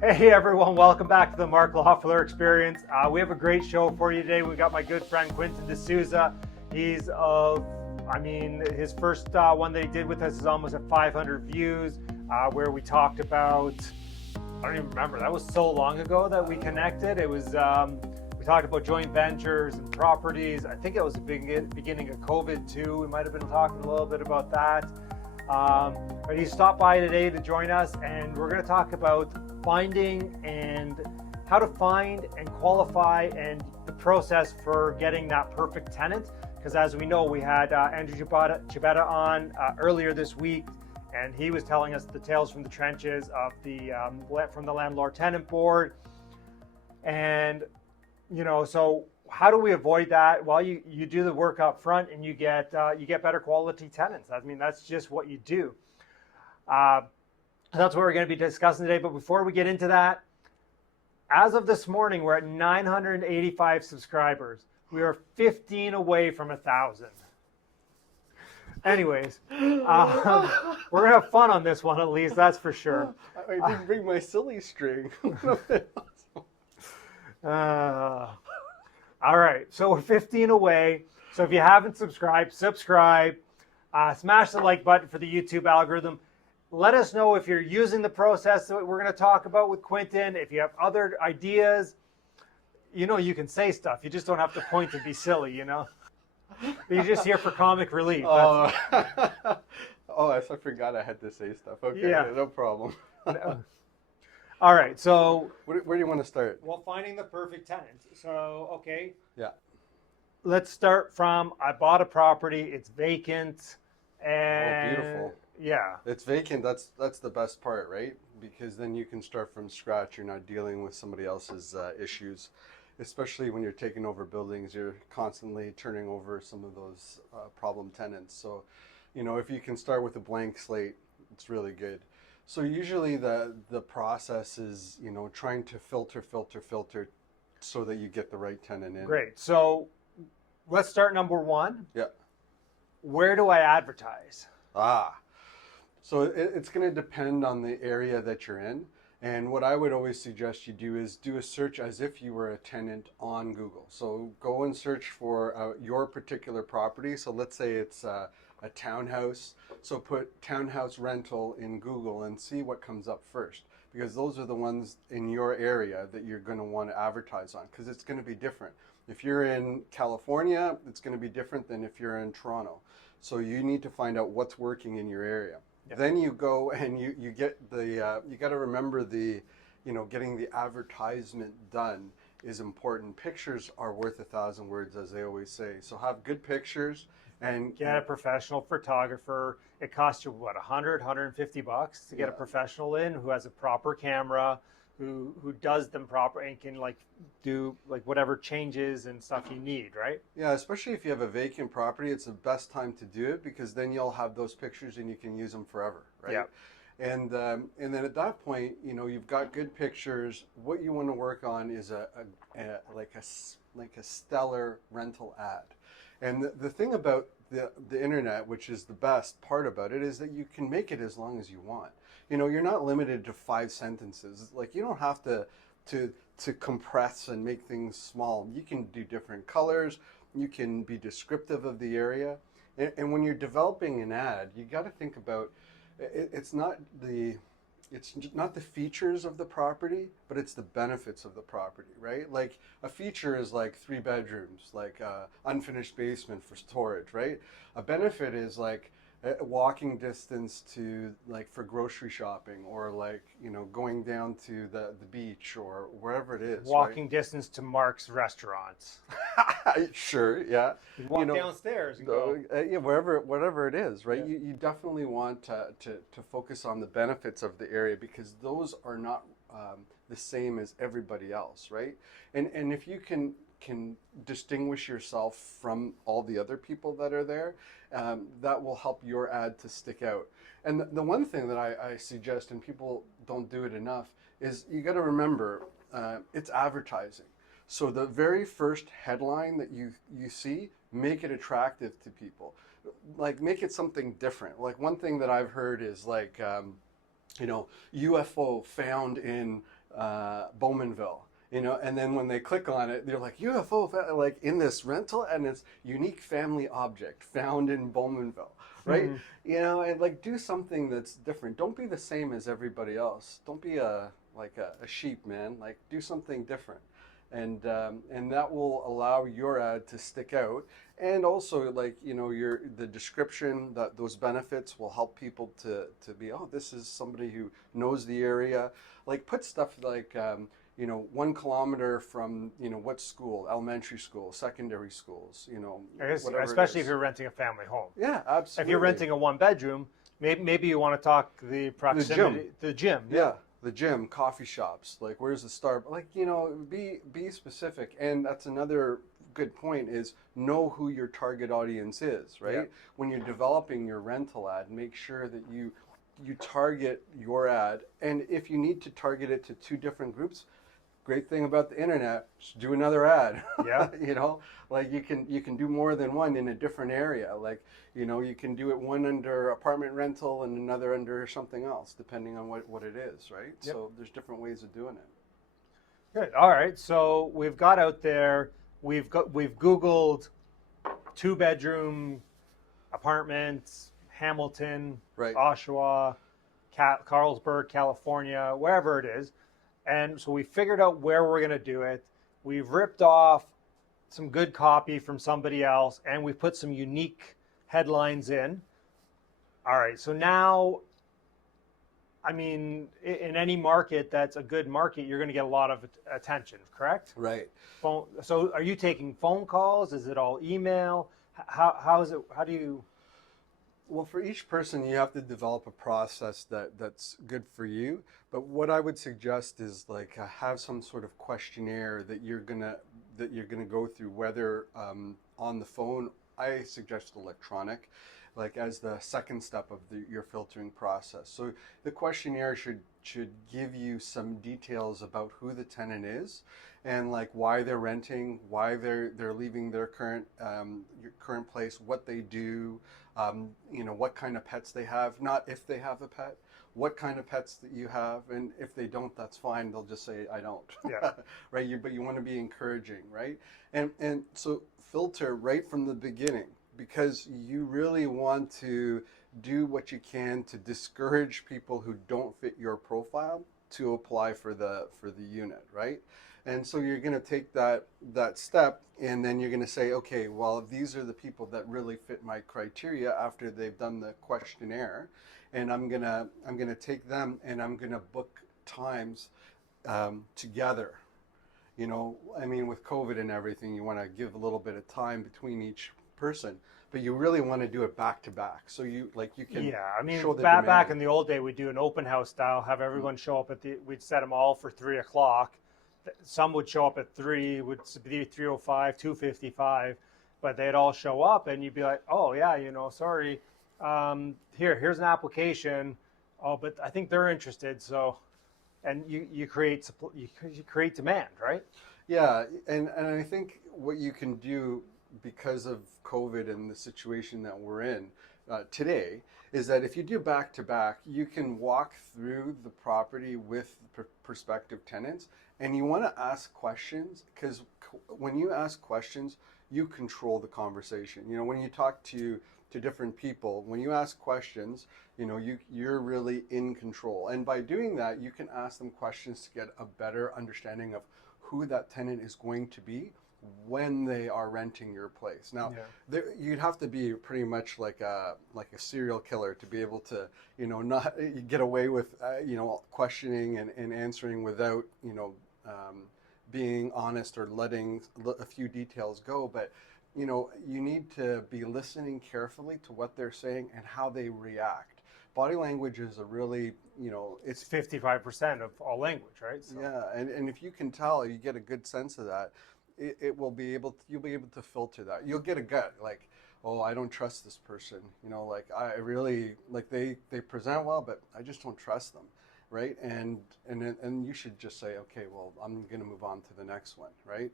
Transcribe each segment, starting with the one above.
Hey everyone, welcome back to the Mark Loeffler Experience. We have a great show for you today. We got my good friend Quentin D'Souza. He's his first one that he did with us is almost at 500 views, where we talked about, I don't even remember, that was so long ago that we connected. It was, we talked about joint ventures and properties. I think it was the beginning of COVID too. We might have been talking a little bit about that. But he stopped by today to join us, and we're going to talk about finding and how to find and qualify and the process for getting that perfect tenant. Because as we know, we had Andrew Gibetta on earlier this week, and he was telling us the tales from the trenches of from the landlord tenant board. And so how do we avoid that? Well, you do the work up front, and you get better quality tenants. I mean, that's just what you do. That's what we're going to be discussing today. But before we get into that, as of this morning, we're at 985 subscribers. We are 15 away from 1,000. Anyways, we're going to have fun on this one, at least, that's for sure. I didn't bring my silly string. All right, so we're 15 away. So if you haven't subscribed, subscribe. Smash the like button for the YouTube algorithm. Let us know if you're using the process that we're going to talk about with Quentin. If you have other ideas, you can say stuff. You just don't have to point and be silly, You're just here for comic relief. Oh, I forgot I had to say stuff. Okay, Yeah. No problem. All right, so Where do you want to start? well, finding the perfect tenant. So, okay. Yeah. Let's start from, I bought a property, it's vacant, and beautiful. Yeah. It's vacant. That's the best part, right? Because then you can start from scratch. You're not dealing with somebody else's issues, especially when you're taking over buildings. You're constantly turning over some of those problem tenants. So, if you can start with a blank slate, it's really good. So usually the process is, trying to filter so that you get the right tenant in. Great. So let's start number one. Yeah. Where do I advertise? So it's going to depend on the area that you're in. And what I would always suggest you do is do a search as if you were a tenant on Google. So go and search for your particular property. So let's say it's a townhouse. So put townhouse rental in Google and see what comes up first, because those are the ones in your area that you're going to want to advertise on, because it's going to be different. If you're in California, it's going to be different than if you're in Toronto. So you need to find out what's working in your area. Yeah. Then you go and you get you got to remember getting the advertisement done is important. Pictures are worth 1,000 words, as they always say. So have good pictures and get a professional photographer. It costs you what, $150 to get a professional in who has a proper camera, who does them proper and can do whatever changes and stuff you need, right? Yeah, especially if you have a vacant property, it's the best time to do it, because then you'll have those pictures and you can use them forever, right? Yeah. And then at that point, you've got good pictures. What you want to work on is a stellar rental ad. And the thing about the internet, which is the best part about it, is that you can make it as long as you want. You're not limited to 5 sentences. You don't have to compress and make things small. You can do different colors. You can be descriptive of the area. And when you're developing an ad, you got to think about it's not the features of the property, but it's the benefits of the property, right? Like a feature is 3 bedrooms, unfinished basement for storage, right? A benefit is a walking distance to for grocery shopping, or going down to the beach or wherever it is. Walking distance to Mark's restaurants. Sure, yeah. You walk downstairs and go. Yeah, whatever it is, right? Yeah. You definitely want to focus on the benefits of the area, because those are not the same as everybody else, right? And if you can distinguish yourself from all the other people that are there, that will help your ad to stick out. And the one thing that I suggest, and people don't do it enough, is you got to remember it's advertising. So the very first headline that you see, make it attractive to people. Make it something different. One thing that I've heard is UFO found in Bowmanville. And then when they click on it, they're like UFO, like in this rental, and it's unique family object found in Bowmanville, right? And like do something that's different. Don't be the same as everybody else. Don't be a sheep, man. Like do something different, and that will allow your ad to stick out. And also, like the description, that those benefits will help people to be, oh, this is somebody who knows the area. Like put stuff like 1 kilometer from what school, elementary school, secondary schools, I guess, whatever. especially if you're renting a family home. Yeah, absolutely. If you're renting a 1-bedroom, maybe you want to talk the proximity, the gym. Yeah, the gym, coffee shops. Like where's the Star? Like be specific. And that's another good point, is know who your target audience is, right? Yeah. When you're developing your rental ad, make sure that you target your ad. And if you need to target it to 2 different groups, great thing about the internet, just do another ad. Yeah. Like you can do more than one in a different area. Like you can do it one under apartment rental and another under something else, depending on what it is, right? Yep. So there's different ways of doing it. Good. All right. So we've got out there. We've Googled 2-bedroom apartments, Hamilton, Right. Oshawa, Carlsberg, California, wherever it is. And so we figured out where we're going to do it. We've ripped off some good copy from somebody else, and we put some unique headlines in. All right. So now, I mean, in any market that's a good market, you're going to get a lot of attention, correct? Right. So are you taking phone calls? Is it all email? How is it? How do you? Well, for each person, you have to develop a process that's good for you. But what I would suggest is like have some sort of questionnaire that you're gonna go through, whether on the phone. I suggest electronic, like as the second step of your filtering process. So the questionnaire should give you some details about who the tenant is, and like why they're renting, why they're leaving their your current place, what they do, what kind of pets they have. Not if they have a pet, what kind of pets that you have, and if they don't, that's fine. They'll just say I don't. Yeah. Right. But you want to be encouraging, right? And so filter right from the beginning, because you really want to do what you can to discourage people who don't fit your profile to apply for the unit, right? And so you're going to take that step, and then you're going to say, okay, well, these are the people that really fit my criteria after they've done the questionnaire, and I'm gonna take them and I'm gonna book times together. I mean, with COVID and everything, you want to give a little bit of time between each person, but you really want to do it back to back, so you can. Yeah, I mean, show the back demand. in the old day, we'd do an open house style, have everyone show up we'd set them all for 3 o'clock. Some would show up at 3, would be 3:05, 2:55, but they'd all show up, and you'd be like, oh yeah, sorry, here's an application. Oh, but I think they're interested, so. And you create demand, right? Yeah, and I think what you can do because of COVID and the situation that we're in today is that if you do back to back, you can walk through the property with prospective tenants, and you want to ask questions, because when you ask questions, you control the conversation. When you talk to different people, when you ask questions, you're really in control. And by doing that, you can ask them questions to get a better understanding of who that tenant is going to be when they are renting your place. Now, you'd have to be pretty much like a serial killer to be able to, not get away with, questioning and answering without, being honest or letting a few details go. But you need to be listening carefully to what they're saying and how they react. Body language is a really, it's 55% of all language, right? So. Yeah, and if you can tell, you get a good sense of that, you'll be able to filter that. You'll get a gut, like, oh, I don't trust this person. Like I really, like they present well, but I just don't trust them, right? And you should just say, okay, well, I'm going to move on to the next one, right?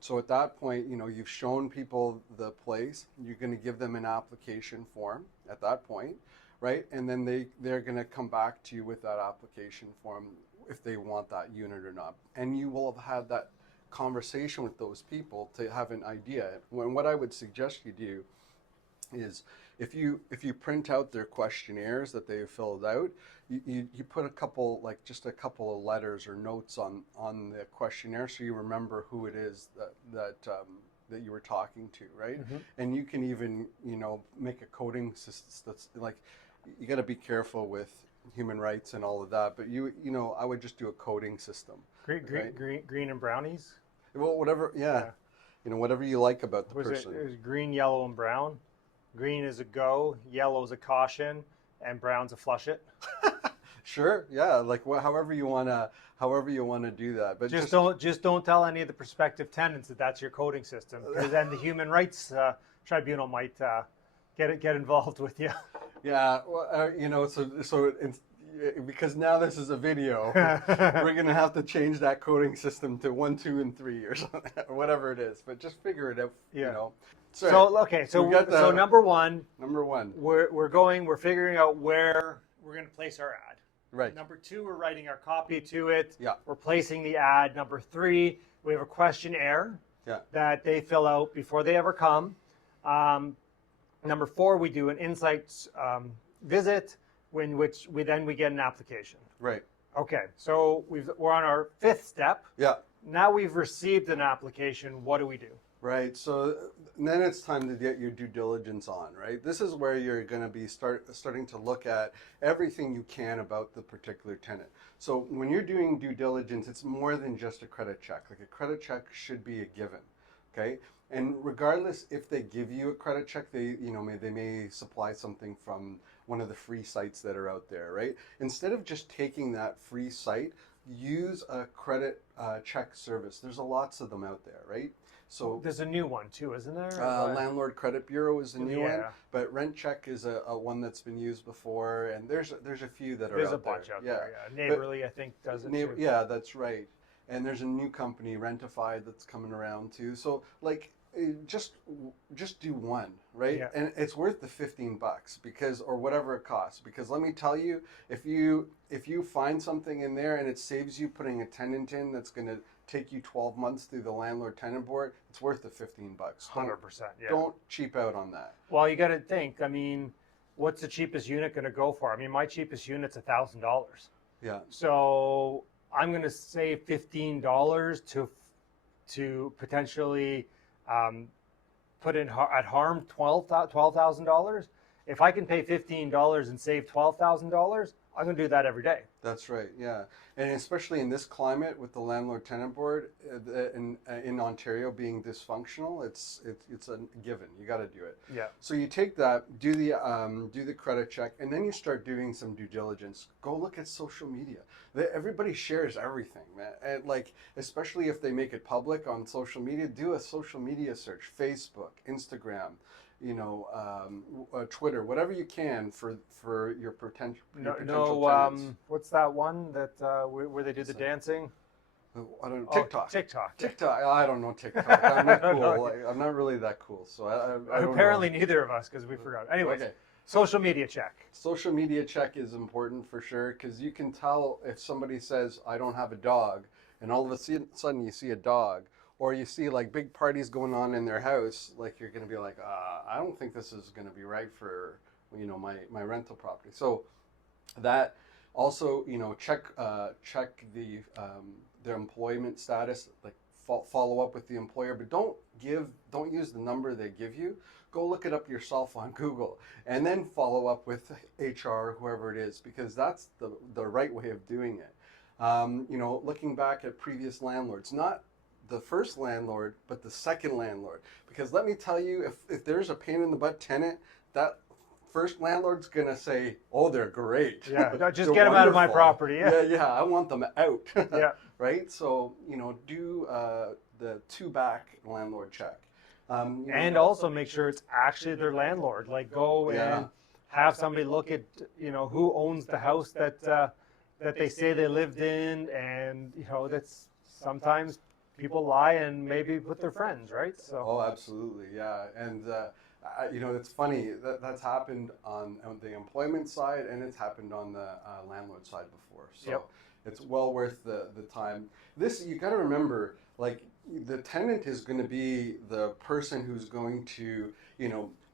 So at that point, you've shown people the place. You're going to give them an application form at that point, right? And then they're going to come back to you with that application form. if they want that unit or not. And you will have had that conversation with those people to have an idea. When what I would suggest you do is if you print out their questionnaires that they filled out, you put just a couple of letters or notes on the questionnaire so you remember who it is that you were talking to, right? And you can even make a coding system that's like, you got to be careful with human rights and all of that, but I would just do a coding system. Green and brownies. Well, whatever, yeah. Whatever you like about the person. It was green, yellow, and brown. Green is a go, yellow is a caution, and brown's a flush it. Sure, yeah, like however you wanna do that. But just don't tell any of the prospective tenants that that's your coding system, because then the human rights tribunal might get involved with you. Yeah, well, so it's, because now this is a video, we're gonna have to change that coding system to 1, 2, and 3 or something, or whatever it is. But just figure it out. Yeah. So number one, we're figuring out where we're going to place our ad. Right. Number 2, we're writing our copy to it. Yeah. We're placing the ad. Number 3, we have a questionnaire that they fill out before they ever come. Number 4, we do an insights visit, in which we get an application. Right. Okay, so we're on our 5th step. Yeah. Now we've received an application. What do we do? Right. So then it's time to get your due diligence on, right? This is where you're going to be starting to look at everything you can about the particular tenant. So when you're doing due diligence, it's more than just a credit check. Like a credit check should be a given, okay? And regardless if they give you a credit check, they may supply something from one of the free sites that are out there, right? Instead of just taking that free site, use a credit check service. There's lots of them out there, right? So there's a new one too, isn't there? Landlord Credit Bureau is a new one, but Rent Check is a one that's been used before, and there's a few that are there's out there. There's a bunch out there. Yeah. Neighborly, I think, does it too. Yeah, that's right. And there's a new company, Rentify, that's coming around too. So like, just do one, right? Yeah. And it's worth the $15 because, or whatever it costs. Because let me tell you, if you find something in there and it saves you putting a tenant in that's going to take you 12 months through the landlord tenant board, it's worth the $15. 100%. Yeah. Don't cheap out on that. Well, you got to think. I mean, what's the cheapest unit going to go for? I mean, my cheapest unit's $1,000. Yeah. So I'm going to save $15 to potentially put in at harm $12,000. If I can pay $15 and save $12,000, I'm going to do that every day. That's right, yeah. And especially in this climate with the landlord tenant board in Ontario being dysfunctional, it's a given. You got to do it. Yeah. So you take that, do the credit check, and then you start doing some due diligence. Go look at social media. Everybody shares everything, man. And like, especially if they make it public on social media, do a social media search: Facebook, Instagram, Twitter, whatever you can for your potential. Tenants. What's that one that where they do the dancing? I don't know. TikTok. TikTok. I don't know TikTok. I'm not cool. I'm not really that cool. So I don't apparently know. neither of us, because we forgot. Anyways, okay. Social media check. Social media check is important for sure, because you can tell if somebody says, I don't have a dog, and all of a sudden you see a dog, or you see like big parties going on in their house, like you're going to be like, I don't think this is going to be right for, my rental property. So that also, check their employment status, like follow up with the employer, but don't use the number they give you. Go look it up yourself on Google, and then follow up with HR, whoever it is, because that's the right way of doing it. Looking back at previous landlords, not the first landlord, but the second landlord. Because let me tell you, if there's a pain in the butt tenant, that first landlord's gonna say, "Oh, they're great. Yeah, just get them out of my property." Yeah, I want them out. Yeah. Right. So do the two-back landlord check. And also make sure it's actually their landlord. Like go and have somebody look at who owns the house that they say they lived in, and that's sometimes people lie and maybe put their friends, right? So. Oh, absolutely, yeah. And It's funny that's happened on the employment side, and it's happened on the landlord side before. So Yep. it's well worth the time. This, you got to remember, like, the tenant is going to be the person who's going to,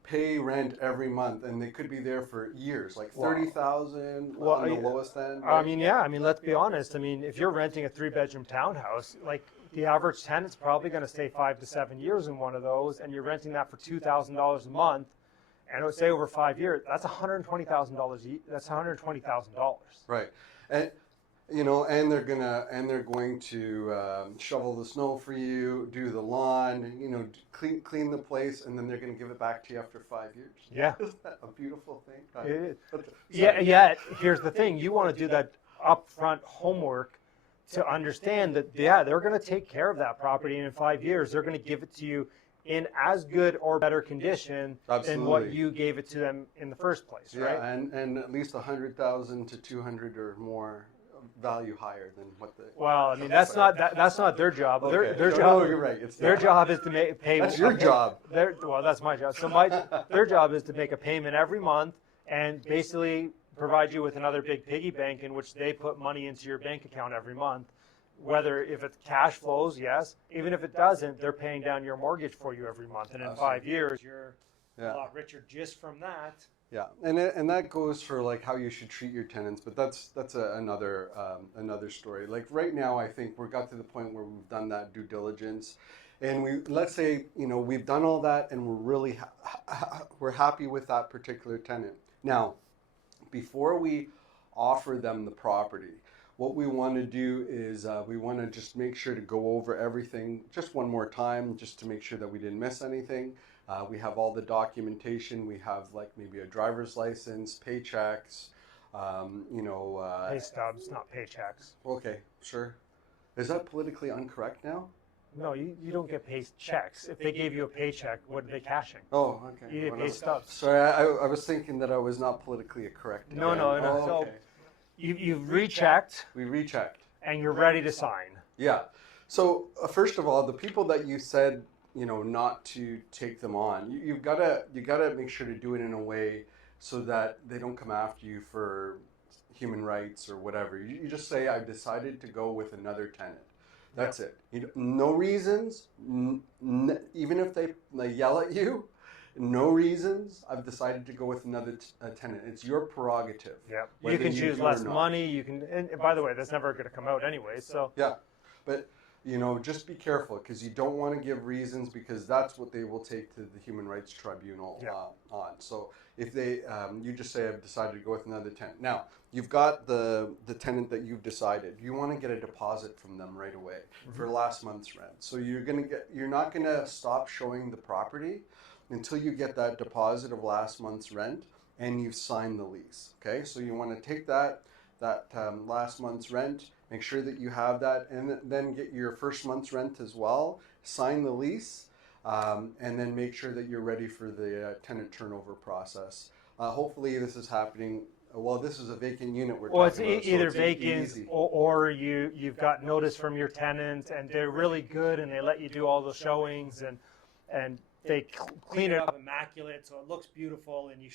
pay rent every month, and they could be there for years, like Wow. 30,000 Well, on the lowest end. I mean, yeah. I mean, let's be honest. I mean, if you're renting a 3-bedroom townhouse, like the average tenant's probably going to stay 5 to 7 years in one of those, and you're renting that for $2,000 a month, and it would say over 5 years. That's $120,000. That's $120,000. Right, and and they're going to shovel the snow for you, do the lawn, clean the place, and then they're going to give it back to you after 5 years. Yeah. Isn't that a beautiful thing? It is. Sorry. Yeah. Yeah. Here's the thing: you want to do that upfront homework to understand that, yeah, they're going to take care of that property, and in 5 years, they're going to give it to you in as good or better condition than what Absolutely. you gave it to them in the first place, Yeah, right? and at least 100,000 to 200 or more value higher than what the. Well, I mean, that's not their job. Okay. Their No, job. no, you're right. It's Their not. job is to pay. That's your job. Well, that's my job. So their job is to make a payment every month and basically provide you with another big piggy bank in which they put money into your bank account every month. Whether if it's cash flows, yes. Even if it doesn't, they're paying down your mortgage for you every month, and in 5 years, you're Yeah. a lot richer just from that. Yeah, and that goes for like how you should treat your tenants, but that's another story. Like right now, I think we got to the point where we've done that due diligence, and let's say we've done all that, and we're really we're happy with that particular tenant. Now, before we offer them the property, what we want to do is we want to just make sure to go over everything just one more time, just to make sure that we didn't miss anything. We have all the documentation. We have like maybe a driver's license, paychecks, Pay stubs, not paychecks. Okay, sure. Is that politically incorrect now? No, you don't get pay checks. If they gave you a paycheck, what are they cashing? Oh, okay. You get pay stubs. Sorry, I was thinking that I was not politically correct. No. Oh, So okay. you've rechecked We rechecked. and you're ready to sign. Yeah. So first of all, the people that you said not to take them on, you gotta make sure to do it in a way so that they don't come after you for human rights or whatever. You just say, I've decided to go with another tenant. That's it. No reasons. Even if they yell at you, no reasons. I've decided to go with another tenant. It's your prerogative. Yeah. You whether can choose do or less not. money. You can. And by the way, that's never going to come out anyway. So Yeah, but just be careful because you don't want to give reasons because that's what they will take to the Human Rights Tribunal on. So if they, you just say, I've decided to go with another tenant. Now, you've got the tenant that you've decided. You want to get a deposit from them right away for last month's rent. So you're not going to stop showing the property until you get that deposit of last month's rent and you've signed the lease. Okay, so you want to take that last month's rent, make sure that you have that, and then get your first month's rent as well, sign the lease, and then make sure that you're ready for the tenant turnover process. Hopefully this is happening. Well, this is a vacant unit we're well, it's talking about. So either it's vacant easy. or you've got notice from your tenant and they're really good and they let you do all the showings and they clean it up immaculate so it looks beautiful and you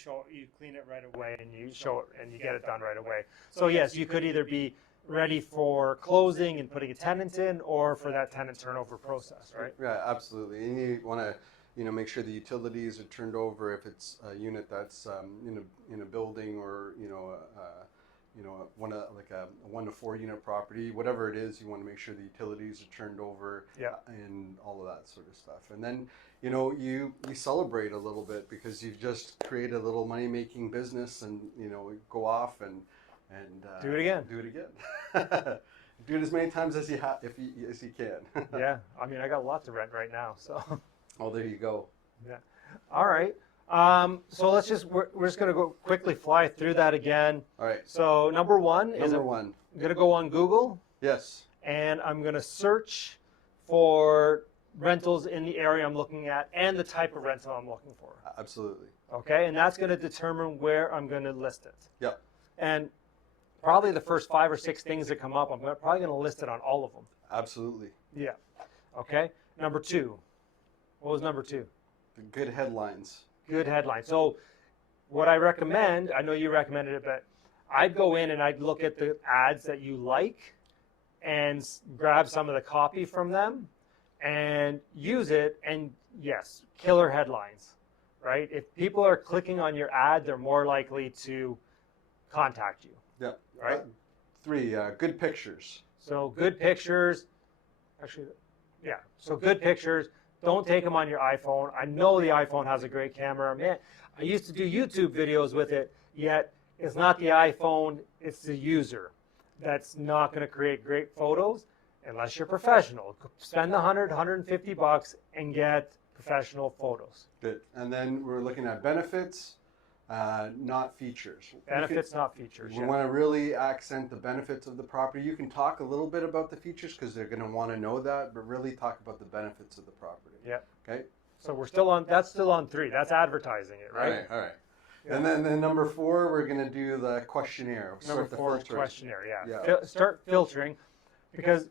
clean it right away and you show it and you get it done right away. So yes, you could either be ready for closing and putting a tenant in or for that tenant turnover process, right? Yeah, absolutely. And you want to make sure the utilities are turned over if it's a unit that's in a building or a 1 to 4 unit property, whatever it is. You want to make sure the utilities are turned over, and all of that sort of stuff. And then you celebrate a little bit because you've just created a little money making business, and go off and do it again. Do it again. Do it as many times as you can. Yeah, I mean I got lots of rent right now, so. Oh, there you go. Yeah. All right. So we're just going to go quickly fly through that again. All right. So number one. I'm going to go on Google Yes. and I'm going to search for rentals in the area I'm looking at and the type of rental I'm looking for. Absolutely. Okay. And that's going to determine where I'm going to list it. Yep. And probably the first 5 or 6 things that come up, I'm probably going to list it on all of them. Absolutely. Yeah. Okay. Number 2. What was number 2? The good headlines. Good headline. So what I recommend, I know you recommended it, but I'd go in and I'd look at the ads that you like and grab some of the copy from them and use it. And yes, killer headlines, right? If people are clicking on your ad, they're more likely to contact you. Yeah. Right? 3, good pictures. So good pictures, actually, yeah. So good pictures. Don't take them on your iPhone. I know the iPhone has a great camera. Man, I used to do YouTube videos with it, yet it's not the iPhone, it's the user that's not going to create great photos unless you're professional. Spend the $150 and get professional photos. Good. And then we're looking at benefits, not features. Benefits, not features. We want to really accent the benefits of the property. You can talk a little bit about the features because they're going to want to know that, but really talk about the benefits of the property. Yeah. Okay. So we're still on. That's still on 3. That's advertising it, right? All right. Yeah. And then number 4, we're going to do the questionnaire. Number 4 is questionnaire. Yeah. Yeah. Start filtering, because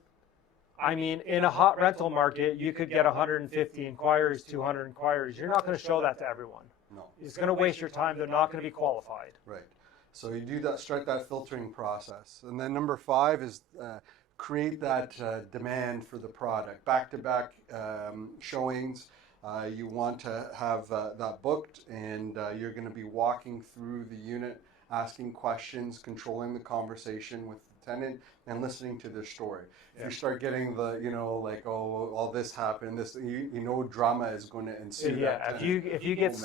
I mean, in a hot rental market, you could get 150 inquiries, 200 inquiries. You're not going to show that to everyone. No. It's going to waste your time. They're not going to be qualified. Right. So you do that, start that filtering process. And then number 5 is create that demand for the product. Back-to-back showings. You want to have that booked, and you're going to be walking through the unit, asking questions, controlling the conversation with the tenant, and listening to their story. If you start getting the, like, oh, all this happened, this, drama is going to ensue. Yeah, if you get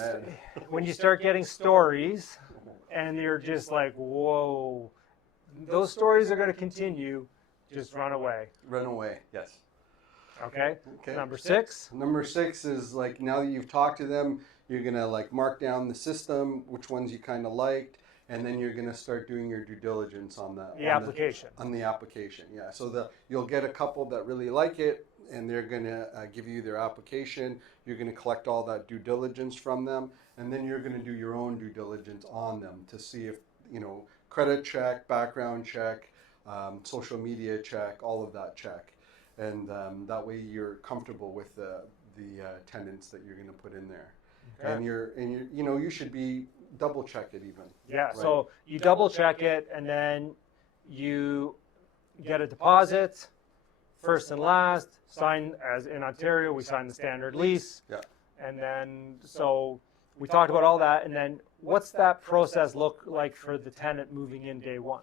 when you start getting stories, and you're just like, whoa, those stories are going to continue. Just run away. Run away. Yes. Okay. Number 6. Number 6 is, like, now that you've talked to them, you're gonna, like, mark down the system, which ones you kind of liked, and then you're gonna start doing your due diligence on that. The application. On the application, yeah. So you'll get a couple that really like it, and they're gonna give you their application. You're gonna collect all that due diligence from them, and then you're gonna do your own due diligence on them to see if, credit check, background check, social media check, all of that check. And that way you're comfortable with the tenants that you're going to put in there. Okay. And you should be double check it even. Yeah. Right? So you double check it, and then you get a deposit, first and last. Sign, as in Ontario, we sign the standard lease. Yeah. And then so we talked about all that, and then what's that process look like for the tenant moving in day 1?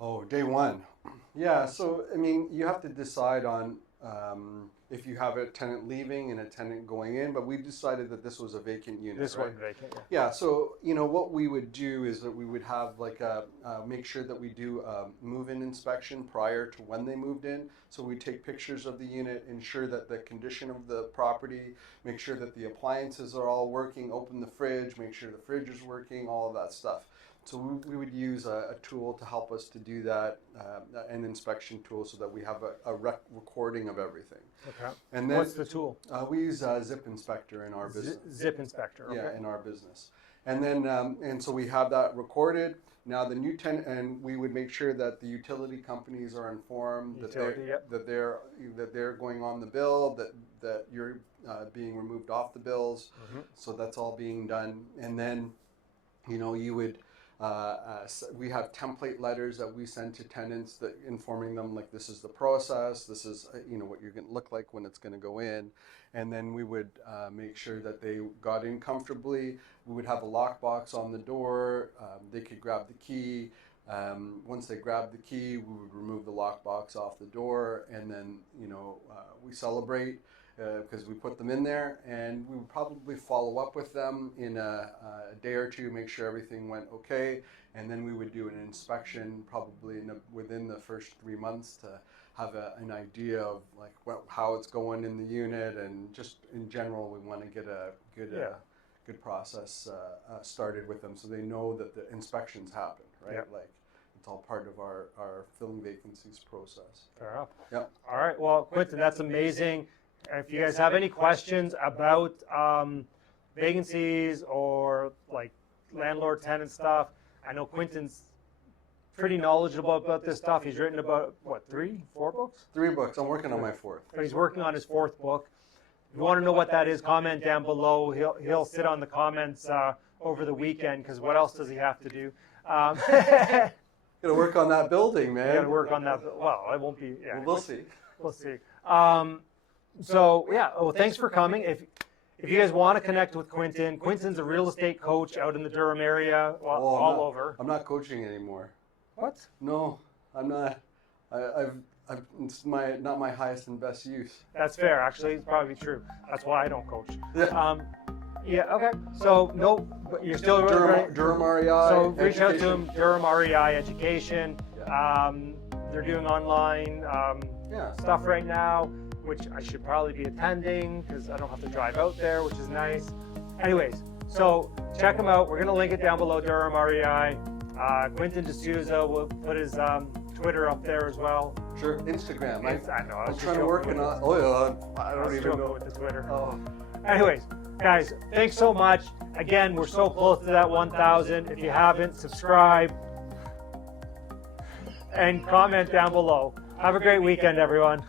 Oh, day 1. Yeah, so, I mean, you have to decide on if you have a tenant leaving and a tenant going in, but we decided that this was a vacant unit. This right? one vacant, yeah. So, what we would do is that we would have, like, make sure that we do a move-in inspection prior to when they moved in. So we take pictures of the unit, ensure that the condition of the property, make sure that the appliances are all working, open the fridge, make sure the fridge is working, all of that stuff. So we would use a tool to help us to do that, an inspection tool, so that we have a recording of everything. Okay. And then, what's the tool? We use Zip Inspector in our business. Zip Inspector. Okay. Yeah, in our business. And then, and so we have that recorded. Now the new tenant, and we would make sure that the utility companies are informed that they're going on the bill, that you're being removed off the bills. Mm-hmm. So that's all being done. And then, you would. We have template letters that we send to tenants that informing them, like, this is the process, this is what you're going to look like when it's going to go in, and then we would make sure that they got in comfortably. We would have a lockbox on the door. They could grab the key. Once they grabbed the key, we would remove the lockbox off the door, and then we celebrate. Because we put them in there, and we would probably follow up with them in a day or two, make sure everything went okay, and then we would do an inspection probably within the first 3 months to have an idea of, like, how it's going in the unit, and just in general we want to get a good process started with them, so they know that the inspections happen, right? Yep. Like, it's all part of our filling vacancies process. Fair enough. Yep. All right. Well, Quentin, that's amazing. If you guys have any questions about vacancies or, like, landlord-tenant stuff, I know Quentin's pretty knowledgeable about this stuff. He's written about, what, 3, 4 books? 3 books. I'm working on my 4th. But he's working on his 4th book. If you want to know what that is, comment down below. He'll sit on the comments over the weekend, because what else does he have to do? Gotta work on that building, man. Gotta work on that. Well, it won't be. Yeah, We'll see. We'll see. So yeah, well, thanks for coming. If you guys want to connect with Quentin, Quentin's a real estate coach out in the Durham area, all over. I'm not coaching anymore. What? No, I'm not. It's not my highest and best use. That's fair. Actually, it's probably true. That's why I don't coach. Yeah. Yeah. Okay. So no, but you're still Durham REI. So reach out to education. him. Durham REI Education. Yeah. They're doing online stuff right now, which I should probably be attending because I don't have to drive out there, which is nice. Anyways, so check them out. We're going to link it down below, Durham REI. Quentin D'Souza will put his Twitter up there as well. Sure. Instagram. I know. I'm trying to work on. Oh yeah. I don't even go know. with the Twitter. Oh. Anyways, guys, thanks so much. Again, we're so close to that 1,000. If you haven't, subscribe and comment down below. Have a great weekend, everyone.